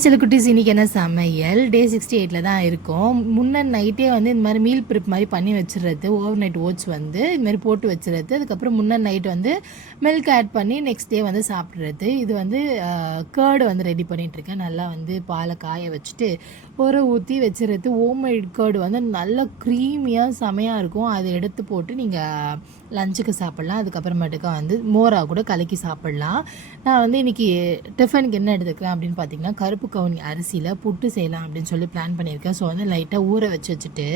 சில குட்டீஸ் இன்றைக்கி என்ன சமையல் டே 68 தான் இருக்கும். முன்ன நைட்டே வந்து இந்த மாதிரி மீல் ப்ரிப் மாதிரி பண்ணி வச்சுறது, ஓவர் நைட் ஓட்ஸ் வந்து இது மாதிரி போட்டு வச்சுறது. அதுக்கப்புறம் முன்ன நைட் வந்து மில்க் ஆட் பண்ணி நெக்ஸ்ட் டே வந்து சாப்பிட்றது. இது வந்து கேர்டு வந்து ரெடி பண்ணிகிட்ருக்கேன். நல்லா வந்து பாலை காய வச்சுட்டு ஊற்றி வச்சுறது. ஹோம்மேட் கேர்டு வந்து நல்லா க்ரீமியாக செமையாக இருக்கும். அதை எடுத்து போட்டு நீங்கள் லஞ்சுக்கு சாப்பிட்லாம். அதுக்கப்புறமேட்டுக்கா வந்து மோராக கூட கலக்கி சாப்பிட்லாம். நான் வந்து இன்றைக்கி டிஃபனுக்கு என்ன எடுத்துக்கிறேன் அப்படின்னு பார்த்தீங்கன்னா, கருப்பு கவுனி அரிசியில் புட்டு செய்யலாம் அப்படின்னு சொல்லி பிளான் பண்ணியிருக்கேன். ஸோ வந்து லைட்டாக ஊற வச்சுட்டு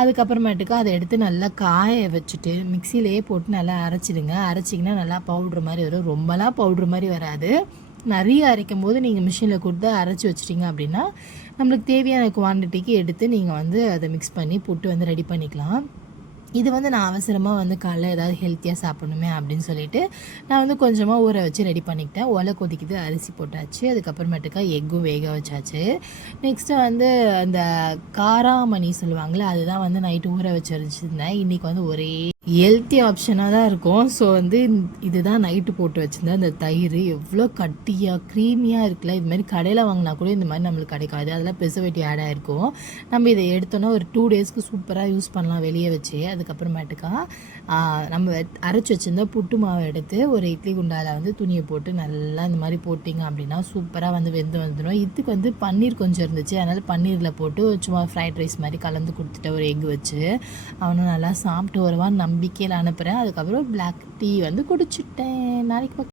அதுக்கப்புறமேட்டுக்கு அதை எடுத்து நல்லா காய வச்சுட்டு மிக்சியிலேயே போட்டு நல்லா அரைச்சிடுங்க. அரைச்சிங்கன்னா நல்லா பவுட்ரு மாதிரி வரும். ரொம்பலாம் பவுட்ரு மாதிரி வராது. நிறைய அரைக்கும் போது நீங்கள் மிஷினில் கொடுத்து அரைச்சி வச்சிட்டிங்க அப்படின்னா நம்மளுக்கு தேவையான குவான்டிட்டிக்கு எடுத்து நீங்கள் வந்து அதை மிக்ஸ் பண்ணி புட்டு வந்து ரெடி பண்ணிக்கலாம். இது வந்து நான் அவசரமாக வந்து காலைல ஏதாவது ஹெல்த்தியாக சாப்பிடணுமே அப்படின்னு சொல்லிட்டு நான் வந்து கொஞ்சமாக ஊற வச்சு ரெடி பண்ணிக்கிட்டேன். ஒலை கொதிக்குது, அரிசி போட்டாச்சு. அதுக்கப்புறமேட்டுக்கா எக்கும் வேக வச்சாச்சு. நெக்ஸ்ட்டு வந்து அந்த காராமணி சொல்லுவாங்களே, அதுதான் வந்து நைட்டு ஊற வச்சு வச்சுருந்தேன். இன்றைக்கி வந்து ஒரே ஹெல்த்தி ஆப்ஷனாக தான் இருக்கும். ஸோ வந்து இதுதான் நைட்டு போட்டு வச்சுருந்தேன். அந்த தயிர் எவ்வளோ கட்டியாக க்ரீமியாக இருக்குல்ல. இதுமாதிரி கடையில் வாங்கினா கூட இந்த மாதிரி நம்மளுக்கு கிடைக்காது. அதெல்லாம் ப்ரிசர்வேட்டிவ் ஆட் ஆகிருக்கும். நம்ம இதை எடுத்தோன்னா ஒரு 2 டேஸ்க்கு சூப்பராக யூஸ் பண்ணலாம் வெளியே வச்சு. அதுக்கப்புறமேட்டுக்கா நம்ம அரைச்சி வச்சுருந்தா புட்டு மாவை எடுத்து ஒரு இட்லி குண்டாவில் வந்து துணியை போட்டு நல்லா இந்த மாதிரி போட்டிங்க அப்படின்னா சூப்பராக வந்து வெந்து வந்துடும். இதுக்கு வந்து பன்னீர் கொஞ்சம் இருந்துச்சு. அதனால் பன்னீரில் போட்டு சும்மா ஃப்ரைட் ரைஸ் மாதிரி கலந்து கொடுத்துட்டு ஒரு எக் வச்சு அவனும் நல்லா சாப்பிட்டு வருவான் நம்பிக்கையில் அனுப்புகிறேன். அதுக்கப்புறம் பிளாக் டீ வந்து குடிச்சிட்டேன். நாளைக்கு